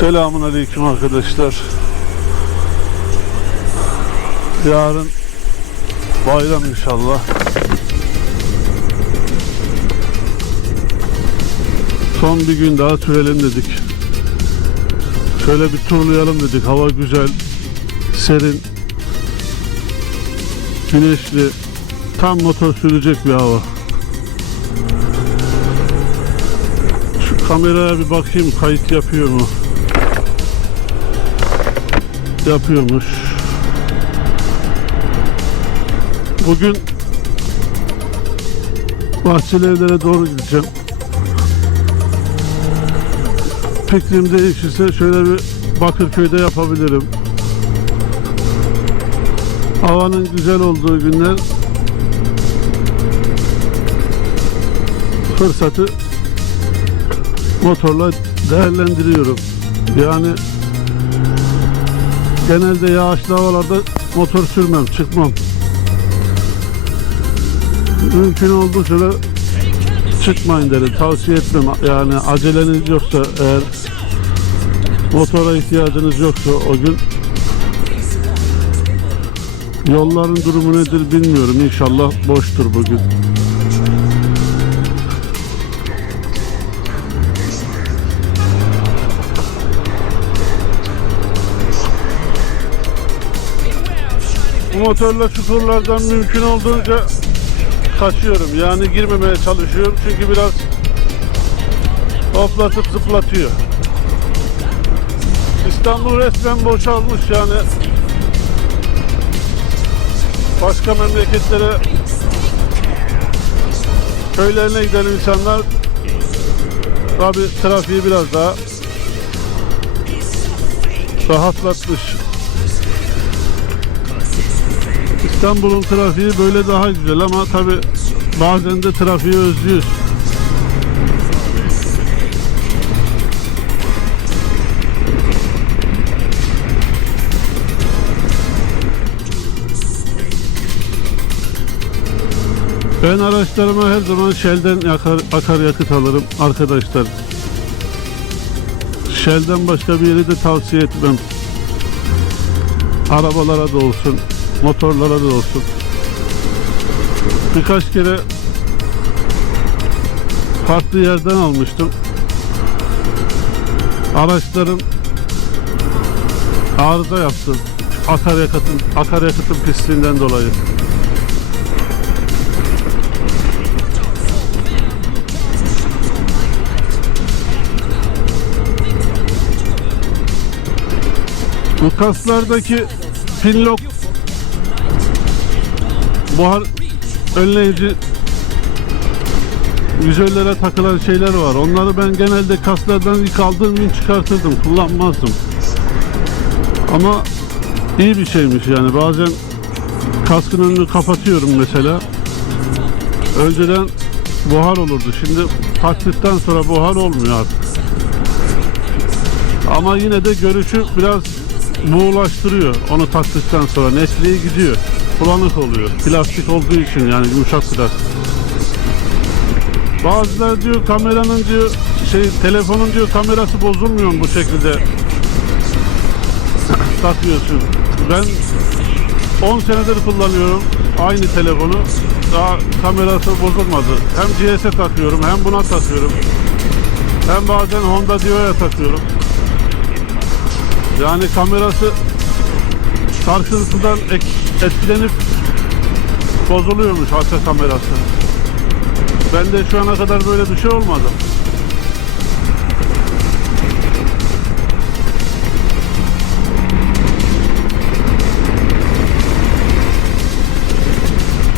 Selamun Aleyküm arkadaşlar. Yarın bayram inşallah. Son bir gün daha sürelim dedik. Şöyle bir turlayalım dedik. Hava güzel, serin, güneşli, tam motor sürecek bir hava. Şu kameraya bir bakayım kayıt yapıyor mu? Yapıyormuş. Bugün Bahçeli evlere doğru gideceğim. Fikrim değişirse şöyle bir Bakırköy'de yapabilirim. Havanın güzel olduğu günler fırsatı motorla değerlendiriyorum. Yani genelde yağışlı havalarda motor sürmem, çıkmam. Mümkün olduğunca da çıkmayın derim, tavsiye etmem. Yani aceleniz yoksa eğer motora ihtiyacınız yoksa o gün yolların durumu nedir bilmiyorum. İnşallah boştur bugün. Bu motorla çukurlardan mümkün olduğunca kaçıyorum. Yani girmemeye çalışıyorum çünkü biraz hoplatıp zıplatıyor. İstanbul resmen boşalmış yani. Başka memleketlere köylerine giden insanlar tabi trafiği biraz daha rahatlatmış. İstanbul'un trafiği böyle daha güzel ama tabi bazen de trafiği özlüyoruz. Ben araçlarıma her zaman Shell'den yakar, akaryakıt alırım arkadaşlar. Shell'den başka bir yeri de tavsiye etmem. Arabalara da olsun, motorlara da olsun. Birkaç kere farklı yerden almıştım. Araçlarım arıza yaptı. Akaryakıtın, akaryakıtın pisliğinden dolayı. Bu kaslardaki pinlock buhar önleyici vizörlere takılan şeyler var. Onları ben genelde kaslardan ilk aldığım gün çıkartırdım. Kullanmazdım. Ama iyi bir şeymiş yani. Bazen kaskın önünü kapatıyorum mesela. Önceden buhar olurdu. Şimdi taktıktan sonra buhar olmuyor artık. Ama yine de görüşü biraz buğulaştırıyor onu taktıktan sonra. Netliği gidiyor. Bulanık oluyor. Plastik olduğu için yani yumuşak plastik. Bazıları diyor kameranın diyor şey telefonun diyor kamerası bozulmuyor mu bu şekilde takıyorsun. Ben 10 senedir kullanıyorum aynı telefonu. Daha kamerası bozulmadı. Hem GS'e takıyorum hem buna takıyorum. Hem bazen Honda Dio'ya takıyorum. Yani kamerası sarsıntıdan ek- etkilenip bozuluyormuş arka kamerası. Bende şu ana kadar böyle bir şey olmadı.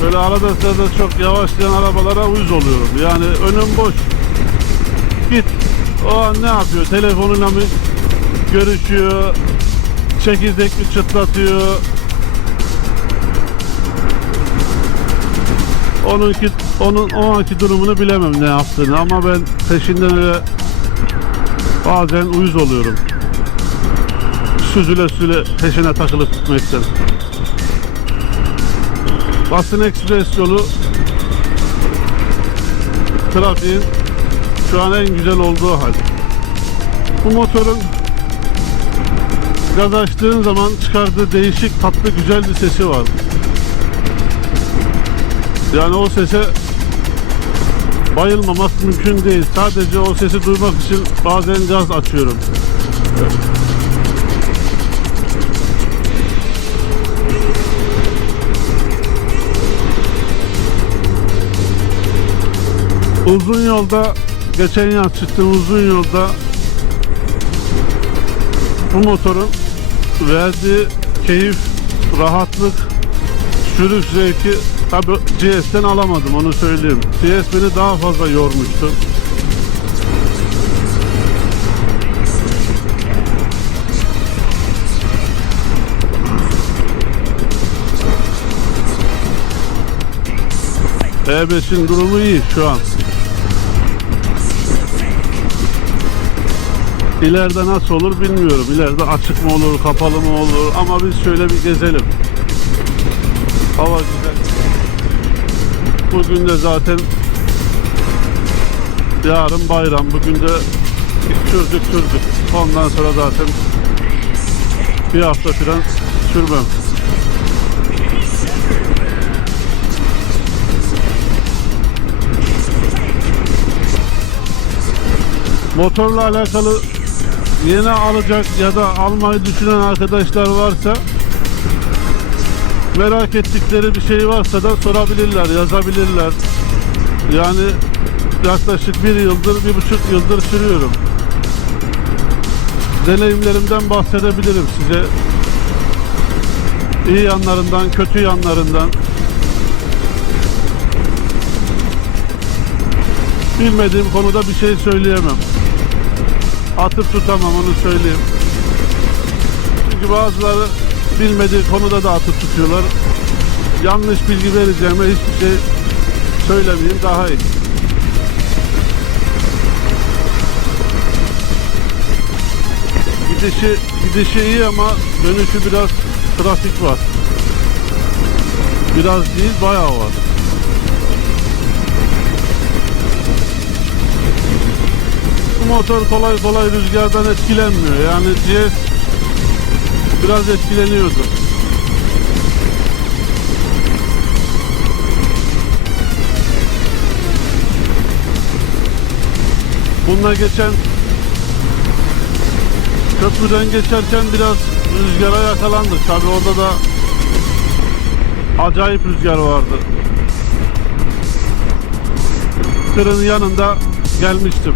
Böyle arada sırada çok yavaşlayan arabalara uyuz oluyorum. Yani önüm boş. Git. O an ne yapıyor? Telefonuyla mı görüşüyor? Çekirdek mi çıtlatıyor? Onunki, onun o anki durumunu bilemem ne yaptığını ama ben peşinden öyle bazen uyuz oluyorum. Süzüle süzüle peşine takılıp gitmekten. Basın Ekspres yolu trafiğin şu an en güzel olduğu hal. Bu motorun gaz açtığın zaman çıkardığı değişik tatlı güzel bir sesi var. Yani o sese bayılmamak mümkün değil. Sadece o sesi duymak için bazen gaz açıyorum. Uzun yolda geçen yaz çıktım uzun yolda bu motorun verdiği keyif, rahatlık, sürüş zevki tabi GS'ten alamadım onu söyleyeyim. GS beni daha fazla yormuştu. E5'in durumu iyi şu an. İleride nasıl olur bilmiyorum. İleride açık mı olur, kapalı mı olur ama biz şöyle bir gezelim. Hava. Bugün de zaten yarın bayram. Bugün de sürdük sürdük. Ondan sonra zaten bir hafta falan sürmem. Motorla alakalı yeni alacak ya da almayı düşünen arkadaşlar varsa merak ettikleri bir şey varsa da sorabilirler, yazabilirler. Yani yaklaşık bir yıldır, bir buçuk yıldır sürüyorum. Deneyimlerimden bahsedebilirim size. İyi yanlarından, kötü yanlarından. Bilmediğim konuda bir şey söyleyemem. Atıp tutamam onu söyleyeyim. Çünkü bazıları bilmediği konuda da atıp tutuyorlar. Yanlış bilgi vereceğime hiçbir şey söylemeyeyim daha iyi. Gidişi, gidişi iyi ama dönüşü biraz trafik var. Biraz değil bayağı var. Bu motor kolay kolay rüzgardan etkilenmiyor. Yani GS biraz etkileniyordu. Bununla geçen köprüden geçerken biraz rüzgara yakalandık. Tabi orada da acayip rüzgar vardı. Tırın yanında gelmiştim.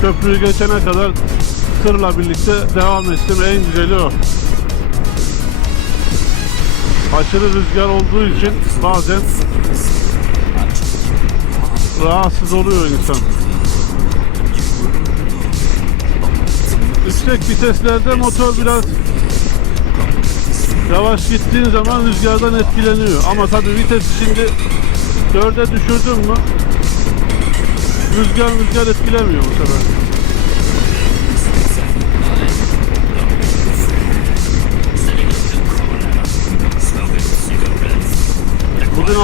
Köprüyü geçene kadar tırla birlikte devam ettim. En güzeli o. Aşırı rüzgar olduğu için bazen rahatsız oluyor insan. Yüksek viteslerde motor biraz yavaş gittiğin zaman rüzgardan etkileniyor. Ama tabii vites şimdi dörde düşürdün mü rüzgar rüzgar etkilemiyor bu sefer.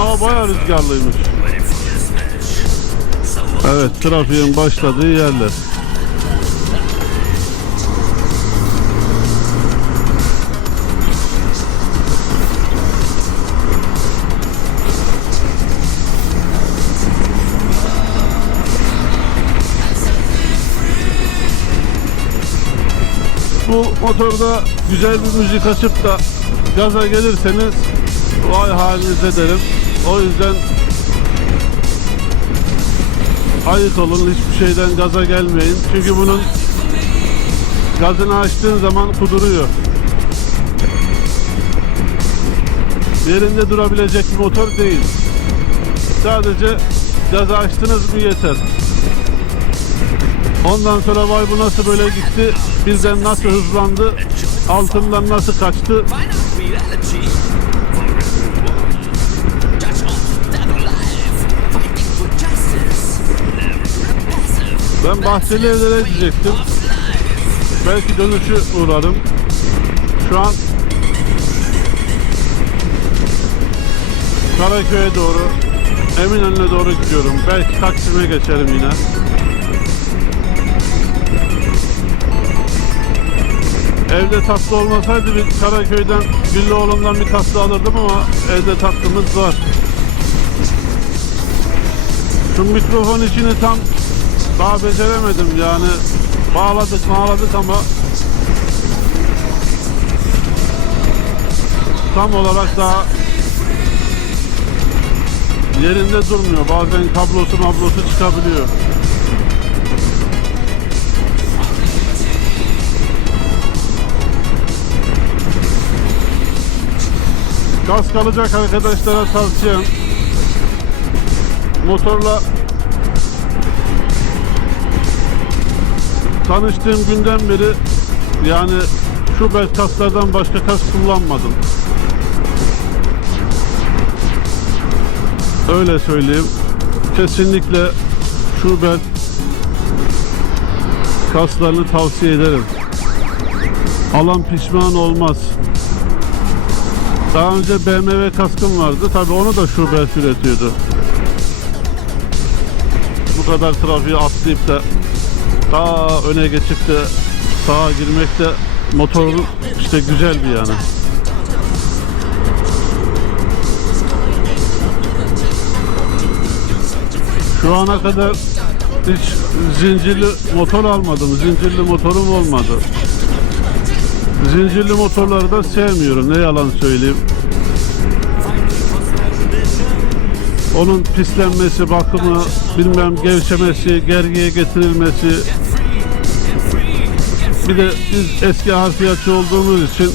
Hava bayağı rüzgarlıymış. Evet, trafiğin başladığı yerler. Bu motorda güzel bir müzik açıp da gaza gelirseniz vay halinize derim. O yüzden ayık olun hiçbir şeyden gaza gelmeyin. Çünkü bunun gazını açtığın zaman kuduruyor. Yerinde durabilecek bir motor değil. Sadece gazı açtınız mı yeter. Ondan sonra vay bu nasıl böyle gitti, birden nasıl hızlandı, altından nasıl kaçtı. Ben Bahçeli Evler'e gidecektim. Belki dönüşü uğrarım. Şu an Karaköy'e doğru, Eminönü'ne doğru gidiyorum. Belki Taksim'e geçerim yine. Evde tatlı olmasaydı bir Karaköy'den Güllüoğlu'ndan bir tatlı alırdım ama evde tatlımız var. Şu mikrofon işini tam daha beceremedim yani bağladık bağladık ama tam olarak daha yerinde durmuyor. Bazen kablosu mablosu çıkabiliyor. Gaz kalacak arkadaşlara tavsiyem motorla tanıştığım günden beri yani şu bel kaslardan başka kas kullanmadım. Öyle söyleyeyim. Kesinlikle şu bel kaslarını tavsiye ederim. Alan pişman olmaz. Daha önce BMW kaskım vardı. Tabii onu da şube üretiyordu. Bu kadar trafiği atlayıp da daha öne geçip de sağa girmek de motorun işte güzel bir yanı. Şu ana kadar hiç zincirli motor almadım. Zincirli motorum olmadı. Zincirli motorları da sevmiyorum. Ne yalan söyleyeyim. Onun pislenmesi, bakımı, bilmem gevşemesi, gergiye getirilmesi. Bir de biz eski harfiyatçı olduğumuz için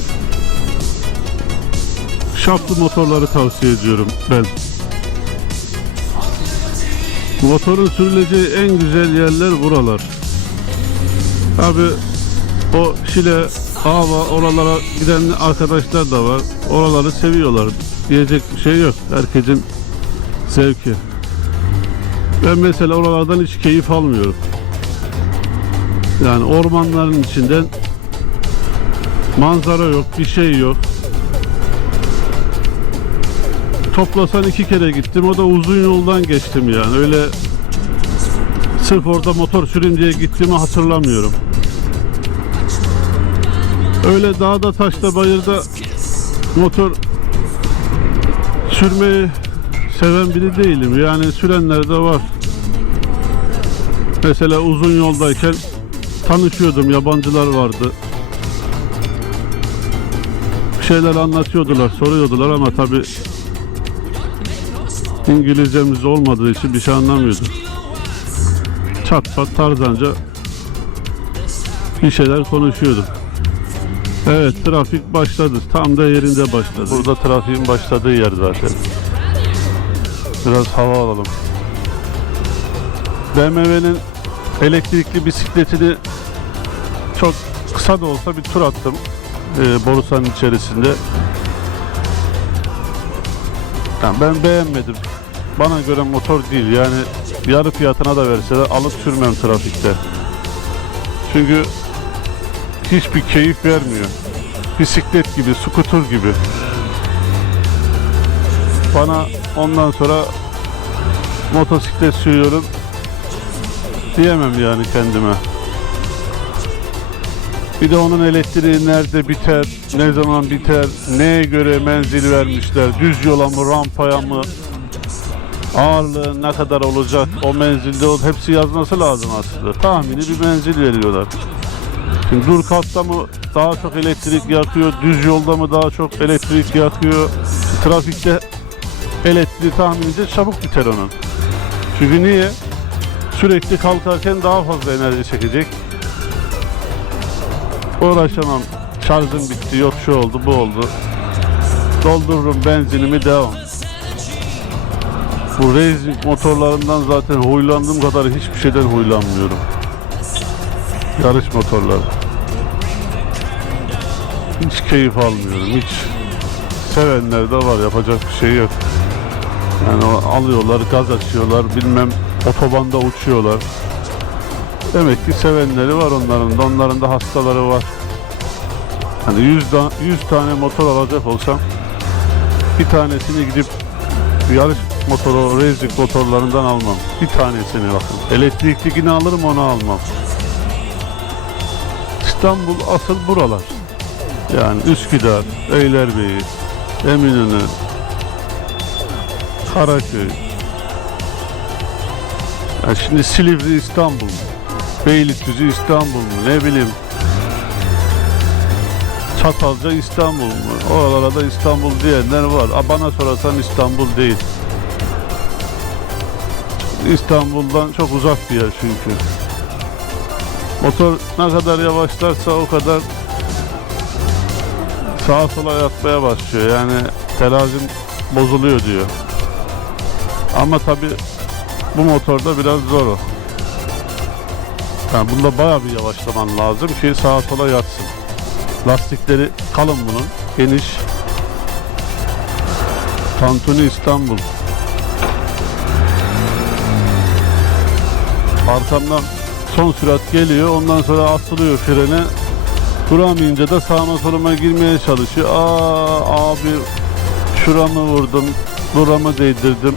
şaftlı motorları tavsiye ediyorum ben. Motorun sürüleceği en güzel yerler buralar. Abi o Şile, Ava oralara giden arkadaşlar da var. Oraları seviyorlar. Diyecek bir şey yok. Herkesin zevki. Ben mesela oralardan hiç keyif almıyorum. Yani ormanların içinden manzara yok, bir şey yok. Toplasan iki kere gittim. O da uzun yoldan geçtim yani. Öyle sırf orada motor süreyim diye gittiğimi hatırlamıyorum. Öyle dağda taşta bayırda motor sürmeyi seven biri değilim. Yani sürenler de var. Mesela uzun yoldayken tanışıyordum. Yabancılar vardı. Bir şeyler anlatıyordular, soruyordular ama tabi İngilizcemiz olmadığı için bir şey anlamıyorduk. Çat pat tarzanca bir şeyler konuşuyordum. Evet trafik başladı. Tam da yerinde başladı. Burada trafiğin başladığı yer zaten. Biraz hava alalım. BMW'nin elektrikli bisikletini çok kısa da olsa bir tur attım. Ee, Borusan'ın içerisinde. Yani ben beğenmedim. Bana göre motor değil. Yani yarı fiyatına da verseler alıp sürmem trafikte. Çünkü hiçbir keyif vermiyor. Bisiklet gibi, skuter gibi. Bana ondan sonra motosiklet sürüyorum diyemem yani kendime. Bir de onun elektriği nerede biter, ne zaman biter, neye göre menzil vermişler, düz yola mı, rampaya mı, ağırlığı ne kadar olacak, o menzilde ol, hepsi yazması lazım aslında. Tahmini bir menzil veriyorlar. Şimdi dur kalkta mı daha çok elektrik yakıyor, düz yolda mı daha çok elektrik yakıyor, trafikte elektriği tahminince çabuk biter onun. Çünkü niye? Sürekli kalkarken daha fazla enerji çekecek. Uğraşamam. Şarjım bitti, yok şu oldu, bu oldu. Doldururum benzinimi devam. Bu racing motorlarından zaten huylandığım kadar hiçbir şeyden huylanmıyorum. Yarış motorları. Hiç keyif almıyorum, hiç. Sevenler de var, yapacak bir şey yok. Yani alıyorlar, gaz açıyorlar, bilmem otobanda uçuyorlar. Demek ki sevenleri var onların da, onların da hastaları var. Hani 100, da, 100 tane motor alacak olsam bir tanesini gidip yarış motoru, racing motorlarından almam. Bir tanesini bakın. Elektrikli yine alırım onu almam. İstanbul asıl buralar. Yani Üsküdar, Beylerbeyi, Eminönü, Karaköy. Ya şimdi Silivri İstanbul mu? Beylikdüzü İstanbul mu? Ne bileyim. Çatalca İstanbul mu? Oralara da İstanbul diyenler var. A, Bana sorarsan İstanbul değil. İstanbul'dan çok uzak bir yer çünkü. Motor ne kadar yavaşlarsa o kadar sağa sola yatmaya başlıyor. Yani terazim bozuluyor diyor. Ama tabi bu motorda biraz zor o. Yani bunda bayağı bir yavaşlaman lazım ki sağa sola yatsın. Lastikleri kalın bunun. Geniş. Tantuni İstanbul. Arkamdan son sürat geliyor. Ondan sonra asılıyor frene. Duramayınca da sağıma soluma girmeye çalışıyor. Aa abi şuramı vurdum. Buramı değdirdim.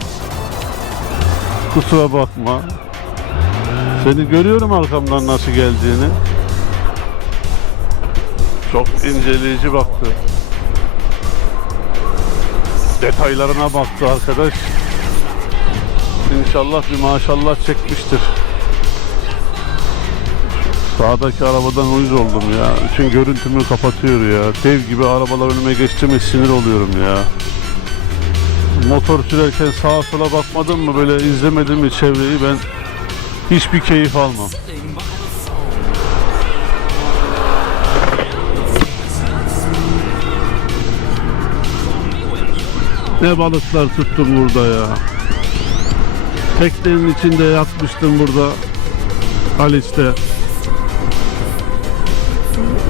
Kusura bakma. Seni görüyorum arkamdan nasıl geldiğini. Çok inceleyici baktı. Detaylarına baktı arkadaş. İnşallah bir maşallah çekmiştir. Sağdaki arabadan uyuz oldum ya. Bütün görüntümü kapatıyor ya. Dev gibi arabalar önüme geçti mi sinir oluyorum ya. Motor sürerken sağa sola bakmadım mı böyle izlemedim mi çevreyi ben hiçbir keyif almam. Ne balıklar tuttum burada ya. Teknenin içinde yatmıştım burada. Haliç'te.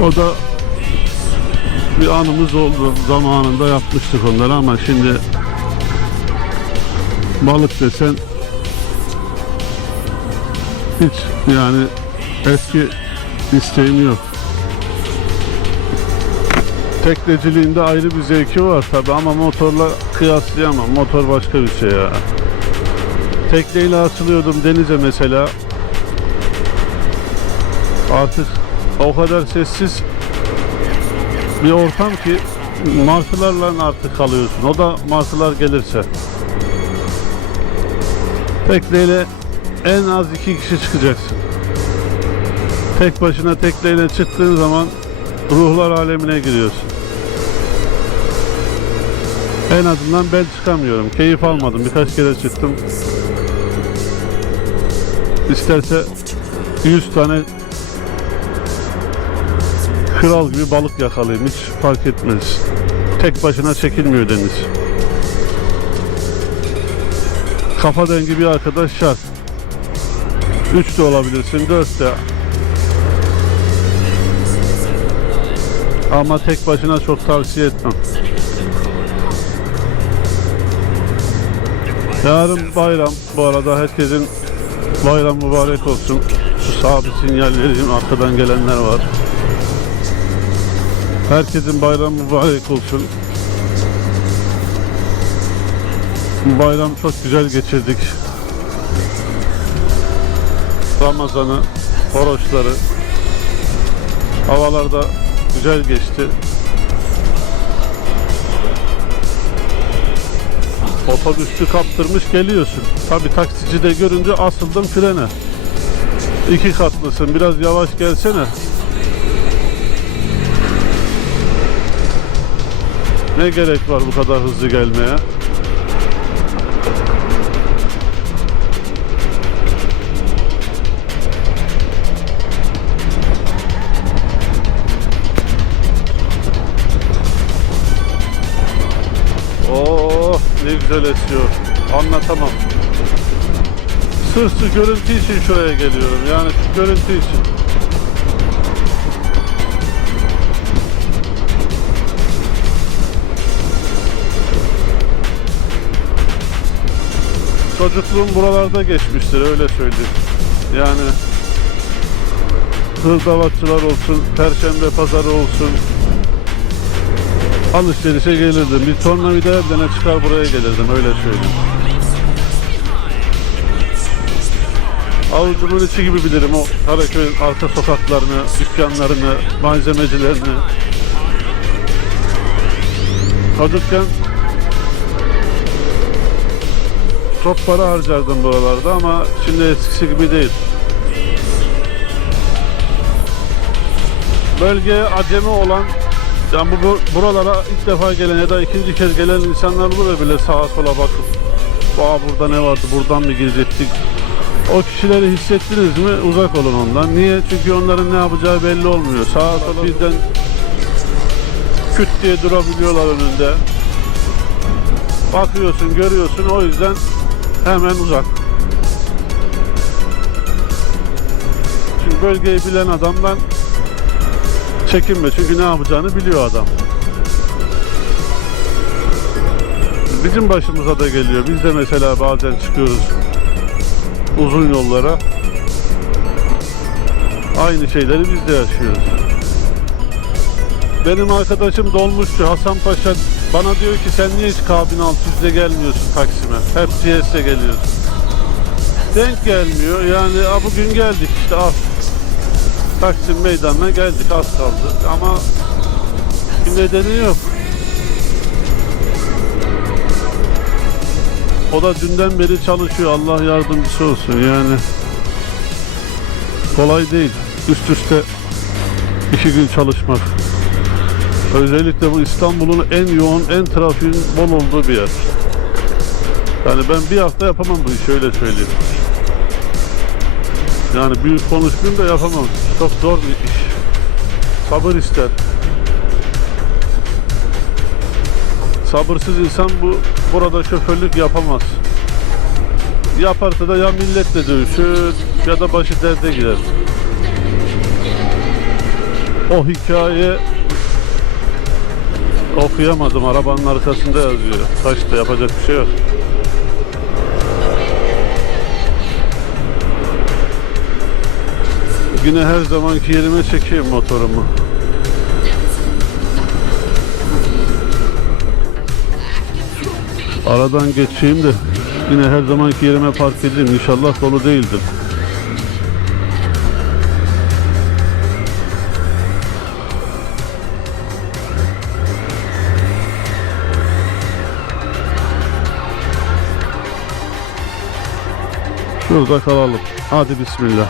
O da bir anımız oldu. Zamanında yapmıştık onları ama şimdi balık desen hiç yani eski isteğim yok. Tekneciliğinde ayrı bir zevki var tabi ama motorla kıyaslayamam. Motor başka bir şey ya. Tekneyle açılıyordum denize mesela. Artık o kadar sessiz bir ortam ki martılarla artık kalıyorsun. O da martılar gelirse. Tekneyle en az iki kişi çıkacaksın. Tek başına tekneyle çıktığın zaman ruhlar alemine giriyorsun. En azından ben çıkamıyorum. Keyif almadım. Birkaç kere çıktım. İsterse 100 tane kral gibi balık yakalayayım. Hiç fark etmez. Tek başına çekilmiyor deniz. Kafa dengi bir arkadaş şart. 3 de olabilirsin, 4 de. Ama tek başına çok tavsiye etmem. Yarın bayram. Bu arada herkesin bayram mübarek olsun. Şu sağ bir sinyal vereyim. Arkadan gelenler var. Herkesin bayram mübarek olsun. Bayram çok güzel geçirdik. Ramazan'ı, oruçları. Havalarda güzel geçti. Otobüsü kaptırmış geliyorsun. Tabi taksici de görünce asıldım frene. İki katlısın biraz yavaş gelsene. Ne gerek var bu kadar hızlı gelmeye? Güzel esiyor. Anlatamam. Sırf şu görüntü için şuraya geliyorum. Yani şu görüntü için. Çocukluğum buralarda geçmiştir öyle söyleyeyim. Yani hırdavatçılar olsun, perşembe pazarı olsun, alışverişe gelirdim. Bir tornavida evden çıkar buraya gelirdim öyle söyleyeyim. Avucumun içi gibi bilirim o Karaköy'ün arka sokaklarını, dükkanlarını, malzemecilerini. Çocukken çok para harcardım buralarda ama şimdi eskisi gibi değil. Bölgeye acemi olan yani bu bu- buralara ilk defa gelen ya da ikinci kez gelen insanlar olur ya bile sağa sola bakıp Aa burada ne vardı buradan mı girecektik o kişileri hissettiniz mi uzak olun ondan. Niye? Çünkü onların ne yapacağı belli olmuyor. Sağa sola birden küt diye durabiliyorlar önünde. Bakıyorsun, görüyorsun. O yüzden hemen uzak. Çünkü bölgeyi bilen adamdan çekinme. Çünkü ne yapacağını biliyor adam. Bizim başımıza da geliyor. Biz de mesela bazen çıkıyoruz uzun yollara. Aynı şeyleri biz de yaşıyoruz. Benim arkadaşım dolmuşçu Hasan Paşa bana diyor ki sen niye hiç kabin 600'de gelmiyorsun Taksim'e? Hep GS'e geliyorsun. Denk gelmiyor. Yani "Aa, bugün geldik işte az. Taksim meydanına geldik az kaldı. Ama bir nedeni yok. O da dünden beri çalışıyor. Allah yardımcısı olsun yani. Kolay değil. Üst üste iki gün çalışmak. Özellikle bu İstanbul'un en yoğun, en trafiğin bol olduğu bir yer. Yani ben bir hafta yapamam bu işi öyle söyleyeyim. Yani büyük konuşmayayım da yapamam. Çok zor bir iş. Sabır ister. Sabırsız insan bu burada şoförlük yapamaz. Yaparsa da ya milletle dövüşür ya da başı derde girer. O hikaye okuyamadım. Arabanın arkasında yazıyor. Kaçta yapacak bir şey yok. Yine her zamanki yerime çekeyim motorumu. Aradan geçeyim de yine her zamanki yerime park edeyim. İnşallah dolu değildir. Şurada kalalım. Hadi bismillah.